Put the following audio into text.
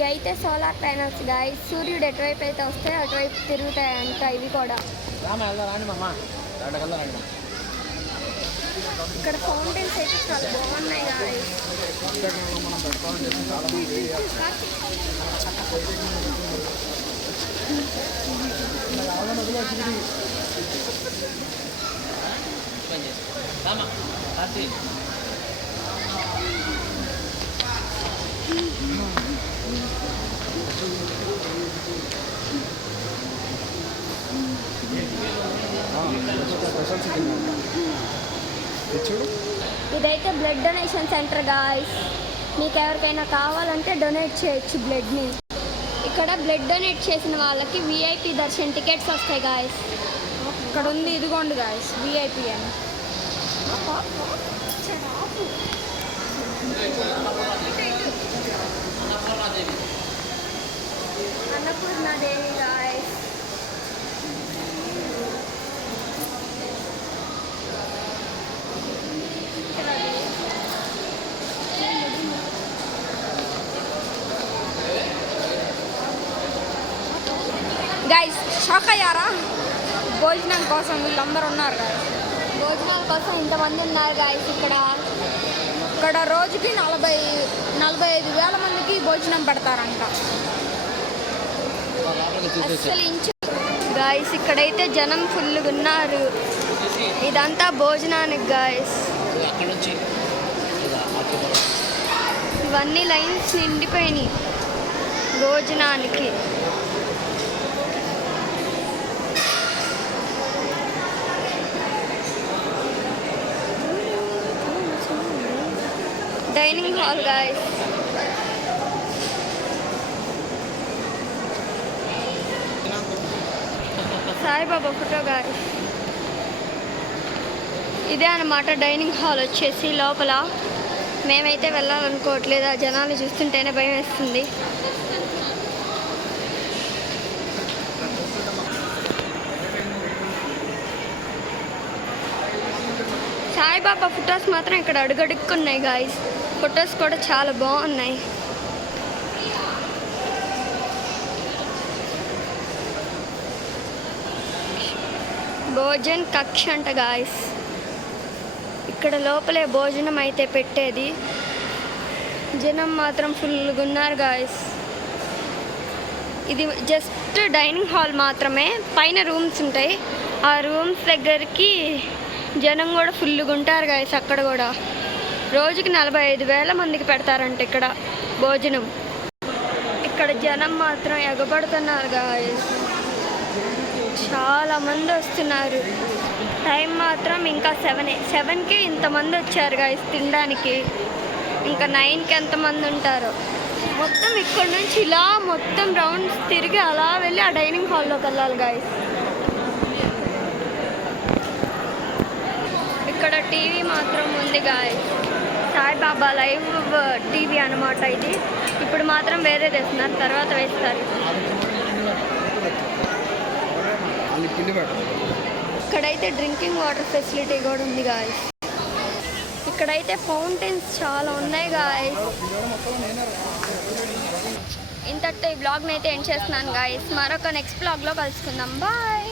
ఇవి అయితే solar panels guys. సూర్యుడు ఎటువైపు అయితే వస్తే అటువైపు తిరుగుతాయంట ఇవి కూడా. ఇక్కడ ఫౌంటైన్స్ అయితే చాలా బాగున్నాయి గాయస్. ఇదైతే బ్లడ్ డొనేషన్ సెంటర్ గాయస్. మీకు ఎవరికైనా కావాలంటే డొనేట్ చేయొచ్చు బ్లడ్ని. ఇక్కడ బ్లడ్ డొనేట్ చేసిన వాళ్ళకి విఐపి దర్శన్ టికెట్స్ వస్తాయి గాయస్. ఇక్కడ ఉంది, ఇదిగోండి గాయస్ విఐపి అని. అన్నపూర్ణాదేవి గాయస్. గైస్ షాక్ అయ్యారా? భోజనం కోసం వీళ్ళందరూ ఉన్నారు గాయస్. భోజనాల కోసం ఇంతమంది ఉన్నారు గాయస్. ఇక్కడ రోజుకి 45,000 మందికి భోజనం పెడతారంట. అసలు ఇంచు గాయస్. ఇక్కడైతే జనం ఫుల్గా ఉన్నారు. ఇదంతా భోజనానికి గాయస్. ఇవన్నీ లైన్స్ నిండిపోయినాయి భోజనానికి. Dining hall guys. Saibaba photo guys. ఇదే అన్నమాట డైనింగ్ హాల్ వచ్చేసి. లోపల మేమైతే వెళ్ళాలనుకోవట్లేదు, ఆ జనాలు చూస్తుంటేనే భయం వేస్తుంది. సాయిబాబా ఫొటోస్ మాత్రం ఇక్కడ అడుగడుక్కున్నాయి గాయస్. ఫొటోస్ కూడా చాలా బాగున్నాయి. భోజన్ కక్ష అంట గాయస్. ఇక్కడ లోపలే భోజనం అయితే పెట్టేది. జనం మాత్రం ఫుల్గా ఉన్నారు గాయస్. ఇది జస్ట్ డైనింగ్ హాల్ మాత్రమే. పైన రూమ్స్ ఉంటాయి. ఆ రూమ్స్ దగ్గరికి జనం కూడా ఫుల్గా ఉంటారు గాయస్. అక్కడ కూడా రోజుకి 45,000 మందికి పెడతారంట ఇక్కడ భోజనం. ఇక్కడ జనం మాత్రం ఎగబడుతున్నారు గాయస్. చాలా మంది వస్తున్నారు. టైం మాత్రం ఇంకా 7కి ఇంతమంది వచ్చారు గాయస్ తినడానికి. ఇంకా 9కి ఎంతమంది ఉంటారో. మొత్తం ఇక్కడ నుంచి ఇలా మొత్తం రౌండ్స్ తిరిగి అలా వెళ్ళి ఆ డైనింగ్ హాల్లోకి వెళ్ళాలి గాయస్. ఇక్కడ టీవీ మాత్రం ఉంది గాయస్. సాయిబాబా లైవ్ టీవీ అనమాట ఇది. ఇప్పుడు మాత్రం వేరే వేస్తున్నారు, తర్వాత వేస్తారు. ఇక్కడైతే డ్రింకింగ్ వాటర్ ఫెసిలిటీ కూడా ఉంది గాయస్. ఇక్కడైతే ఫౌంటైన్స్ చాలా ఉన్నాయి గాయస్. ఇంతటితో ఈ బ్లాగ్ని అయితే ఎండ్ చేస్తున్నాను గాయస్. మరొక నెక్స్ట్ బ్లాగ్లో కలుసుకుందాం. బాయ్.